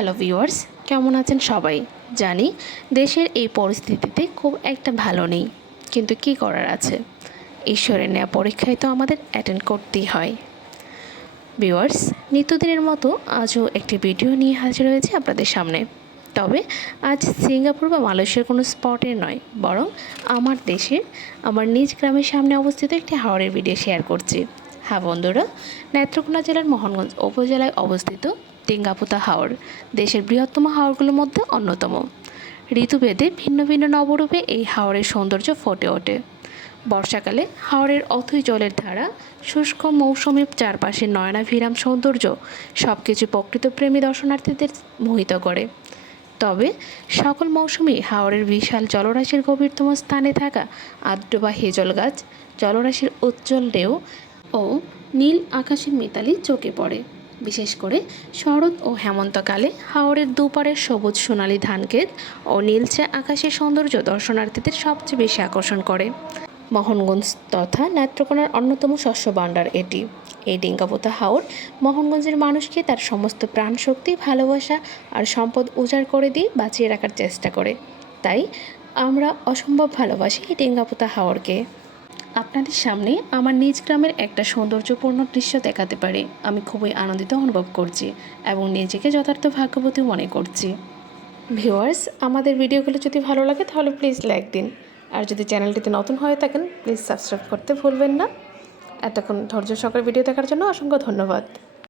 Hello viewers, কেমন আছেন সবাই? জানি দেশের এই পরিস্থিতিতে খুব একটা ভালো নেই, কিন্তু কি করার আছে, ঈশ্বরের নেওয়া পরীক্ষায় তো আমাদের অ্যাটেন্ড করতেই হয়। ভিউয়ার্স, নিত্যদিনের মতো আজও একটি ভিডিও নিয়ে হাজির হয়েছে আপনাদের সামনে। তবে আজ সিঙ্গাপুর বা মালয়েশিয়ার কোনো স্পটের নয়, বরং আমার দেশের আমার নিজ গ্রামের সামনে অবস্থিত একটি হাওরের ভিডিও শেয়ার করছি। হ্যাঁ বন্ধুরা, নেত্রকোনা জেলার মোহনগঞ্জ উপজেলায় অবস্থিত টেঙ্গাপোতা হাওর দেশের বৃহত্তম হাওরগুলোর মধ্যে অন্যতম। ঋতুভেদে ভিন্ন ভিন্ন নবরূপে এই হাওরের সৌন্দর্য ফুটে ওঠে। বর্ষাকালে হাওরের অথই জলের ধারা, শুষ্ক মৌসুমে চারপাশের নয়নাভিরাম সৌন্দর্য সব কিছু প্রকৃতপ্রেমী দর্শনার্থীদের মোহিত করে। তবে সকল মৌসুমে হাওরের বিশাল জলরাশির গভীরতম স্থানে থাকা আদ্র হেজল গাছ, জলরাশির উজ্জ্বল ঢেউ ও নীল আকাশের মিতালি চোখে পড়ে। বিশেষ করে শরৎ ও হেমন্তকালে হাওরের দুপারের সবুজ সোনালি ধানক্ষেত ও নীলচে আকাশের সৌন্দর্য দর্শনার্থীদের সবচেয়ে বেশি আকর্ষণ করে। মোহনগঞ্জ তথা নেত্রকোনার অন্যতম শস্য ভাণ্ডার এটি। এই টেঙ্গাপোতা হাওর মোহনগঞ্জের মানুষকে তার সমস্ত প্রাণশক্তি, ভালোবাসা আর সম্পদ উজাড় করে দিয়ে বাঁচিয়ে রাখার চেষ্টা করে। তাই আমরা অসম্ভব ভালোবাসি এই টেঙ্গাপোতা হাওরকে। আপনাদের সামনে আমার নিজ গ্রামের একটা সৌন্দর্যপূর্ণ দৃশ্য দেখাতে পারি আমি খুবই আনন্দিত অনুভব করছি এবং নিজেকে যথার্থ ভাগ্যবতী মনে করছি। ভিউয়ার্স, আমাদের ভিডিওগুলো যদি ভালো লাগে তাহলে প্লিজ লাইক দিন, আর যদি চ্যানেলটিতে নতুন হয়ে থাকেন প্লিজ সাবস্ক্রাইব করতে ভুলবেন না। এতক্ষণ ধৈর্য সহকারে ভিডিও দেখার জন্য অসংখ্য ধন্যবাদ।